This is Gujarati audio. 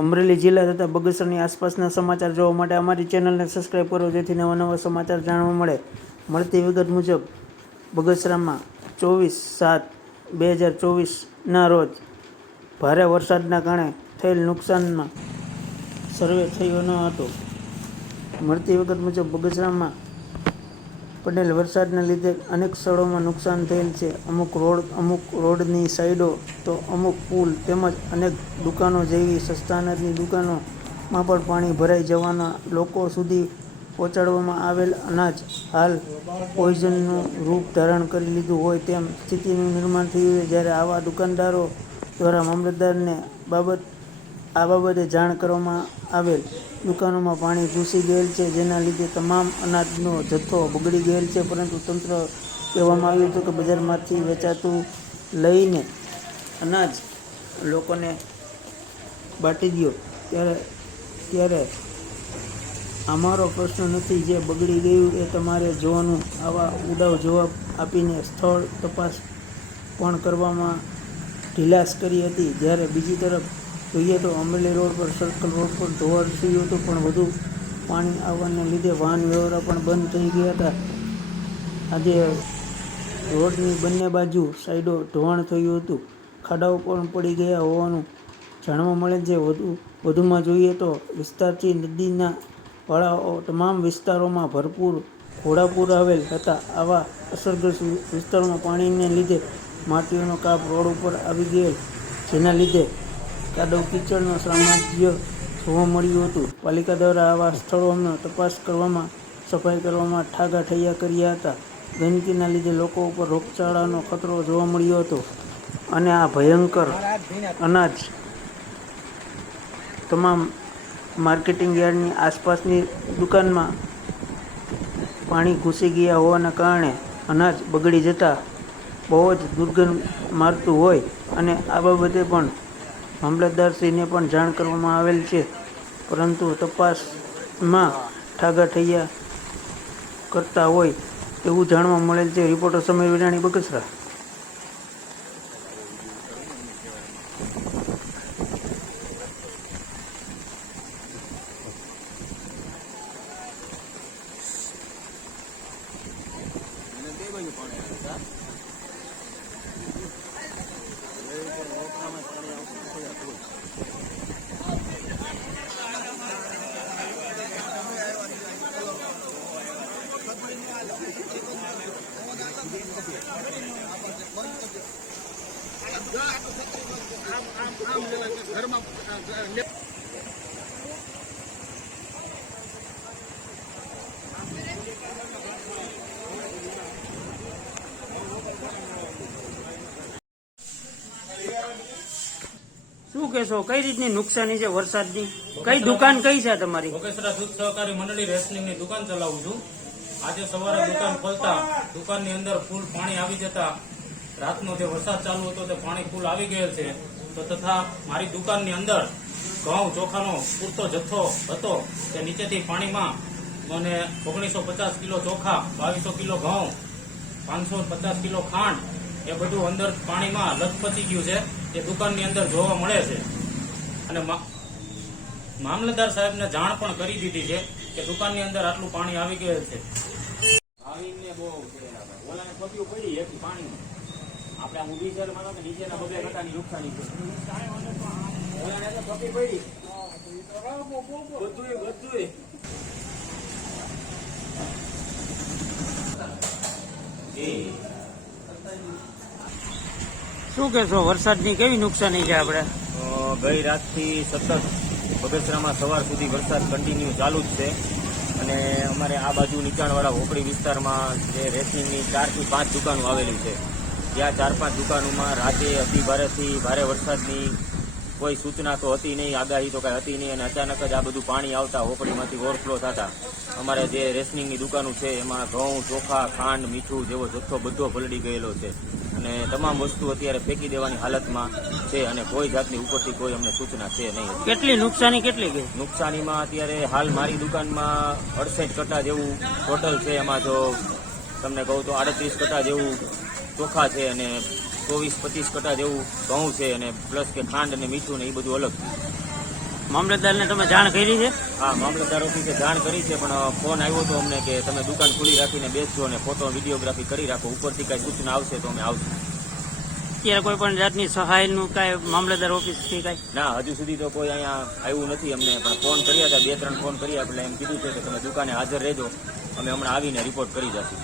અમરેલી જિલ્લા તથા બગસરની આસપાસના સમાચાર જોવા માટે અમારી ચેનલને સબસ્ક્રાઈબ કરો, જેથી નવા નવા સમાચાર જાણવા મળે. મળતી વિગત મુજબ, બગસરામાં ચોવીસ સાત બે હજાર ચોવીસના રોજ ભારે વરસાદના કારણે થયેલ નુકસાનમાં સર્વે થયો ન હતો. મળતી વિગત મુજબ, બગસરામાં પડેલ વરસાદના લીધે અનેક સ્થળોમાં નુકસાન થયેલ છે. અમુક રોડ, અમુક રોડની સાઈડો તો અમુક પુલ તેમજ અનેક દુકાનો જેવી સસ્તા અનાજની દુકાનોમાં પણ પાણી ભરાઈ જવાના લોકો સુધી પહોંચાડવામાં આવેલ અનાજ હાલ પોઈઝનનું રૂપ ધારણ કરી લીધું હોય તેમ સ્થિતિનું નિર્માણ થયું છે. જ્યારે આવા દુકાનદારો દ્વારા મામલતદારને બાબત આ બાબતે જાણ કરવામાં આવેલ દુકાનોમાં પાણી ઘૂસી ગયેલ છે, જેના લીધે તમામ અનાજનો જથ્થો બગડી ગયેલ છે. પરંતુ તંત્ર કહેવામાં આવ્યું હતું કે બજારમાંથી વેચાતું લઈને અનાજ લોકોને બાટી દો ત્યારે ત્યારે અમારો પ્રશ્ન નથી જે બગડી ગયું એ તમારે જોવાનું. આવા ઉડાવ જવાબ આપીને સ્થળ તપાસ પણ કરવામાં ઢીલાસ કરી હતી. જ્યારે બીજી તરફ જોઈએ તો અમરેલી રોડ પર, સર્કલ રોડ પર ધોવાણ થયું હતું, પણ વધુ પાણી આવવાને લીધે વાહન વ્યવહાર પણ બંધ થઈ ગયા હતા. આજે રોડની બંને બાજુ સાઈડો ધોવાણ થયું હતું. ખાડાઓ પણ પડી ગયા હોવાનું જાણવા મળે છે. વધુ, વધુમાં જોઈએ તો વિસ્તારથી નદીના વાળાઓ તમામ વિસ્તારોમાં ભરપૂર ઘોડાપૂર આવેલ હતા. આવા અસરગ્રસ્ત વિસ્તારોમાં પાણીને લીધે માટીઓનો કાપ રોડ ઉપર આવી ગયેલ જેના લીધે કાદવ કીચડનો સામ્રાજ્ય જોવા મળ્યું હતું. પાલિકા દ્વારા આવા સ્થળોનો તપાસ કરવામાં, સફાઈ કરવામાં ઠાગા ઠૈયા કર્યા હતા. ગંદકીના લીધે લોકો ઉપર રોગચાળાનો ખતરો જોવા મળ્યો હતો. અને આ ભયંકર અનાજ તમામ માર્કેટિંગ યાર્ડની આસપાસની દુકાનમાં પાણી ઘૂસી ગયા હોવાના કારણે અનાજ બગડી જતાં બહુ જ દુર્ગંધ મારતું હોય. અને આ બાબતે પણ મામલતદારશ્રીને પણ જાણ કરવામાં આવેલ છે. પરંતુ તપાસમાં ઠાગાઠૈયા કરતા હોય એવું જાણવા મળેલ છે. રિપોર્ટર સમીર વિરાણી બગસરા. શું કેશો કઈ રીતની નુકસાની છે વરસાદની? કઈ દુકાન કઈ છે તમારી? દૂધ સહકારી મંડળી રેશનિંગની દુકાન ચલાવું છું. આજે સવારે દુકાન ખોલતા દુકાનની અંદર ફૂલ પાણી આવી જતા રાતનો જે વરસાદ ચાલુ હતો તે પાણી ફૂલ આવી ગયેલ છે. તો તથા મારી દુકાનની અંદર ઘઉં, ચોખાનો પૂરતો જથ્થો હતો. તે નીચેથી પાણીમાં મને ઓગણીસો પચાસ કિલો ચોખા, બાવીસો કિલો ઘઉં, પાંચસો પચાસ કિલો ખાંડ, એ બધું અંદર પાણીમાં લથપતી ગયું છે. એ દુકાનની અંદર જોવા મળે છે. અને મામલતદાર સાહેબને જાણ પણ કરી દીધી છે કે દુકાનની અંદર આટલું પાણી આવી ગયેલ છે. આવીને બહુ ઓલાને પડી એક પાણીમાં. આપણે ઊભી છે માનો કે નીચેના બબે ટકાની નુકસાની છે. ઓલાને તો પગી પડી. બધું બધું શું કહેશો વરસાદની કેવી નુકસાની છે આપણે? ગઈ રાતથી સતત બગસરામાં સવાર સુધી વરસાદ કન્ટિન્યુ ચાલુ જ છે. અને અમારે આ બાજુ નીચાણવાળા હોપડી વિસ્તારમાં જે રેસિંગની ચારથી પાંચ દુકાનો આવેલી છે. ત્યાં ચાર પાંચ દુકાનોમાં રાતે અતિ ભારેથી ભારે વરસાદની કોઈ સૂચના તો હતી નહીં આગાહી તો કાંઈ હતી નહીં અને અચાનક જ આ બધું પાણી આવતા હોપડીમાંથી ઓવરફ્લો થતા. અમારે જે રેશનિંગની દુકાનો છે એમાં ઘઉં ચોખા ખાંડ મીઠું જેવો જથ્થો બધો પલળી ગયેલો છે. અને તમામ વસ્તુ અત્યારે ફેંકી દેવાની હાલતમાં છે અને કોઈ જાતની ઉપરથી કોઈ અમને સૂચના છે નહીં. કેટલી નુકસાની કેટલી ગઈ? નુકસાનીમાં અત્યારે હાલ મારી દુકાનમાં અડસઠ કટ્ટા જેવું ટોટલ છે એમાં જો તમને કહું તો આડત્રીસ કટા જેવું ચોખા છે અને ચોવીસ પચીસ કટા જેવું ઘઉં છે અને પ્લસ કે ખાંડ અને મીઠું ને એ બધું અલગ મામલતદારને તમે જાણ કરી છે? હા મામલતદાર ઓફિસે જાણ કરી છે પણ ફોન આવ્યો હતો અમને કે તમે દુકાન ખુલ્લી રાખીને બેસજો અને ફોટો વિડીયોગ્રાફી કરી રાખો. ઉપરથી કાંઈ સૂચના આવશે તો અમે આવશું. અત્યારે કોઈ પણ જાતની સહાયનું કાંઈ મામલતદાર ઓફિસથી કાંઈ? ના હજુ સુધી તો કોઈ અહીંયા આવ્યું નથી અમને પણ ફોન કર્યા હતા બે ત્રણ ફોન કર્યા એટલે એમ કીધું છે કે તમે દુકાને હાજર રહેજો. અમે હમણાં આવીને રિપોર્ટ કરી જશું.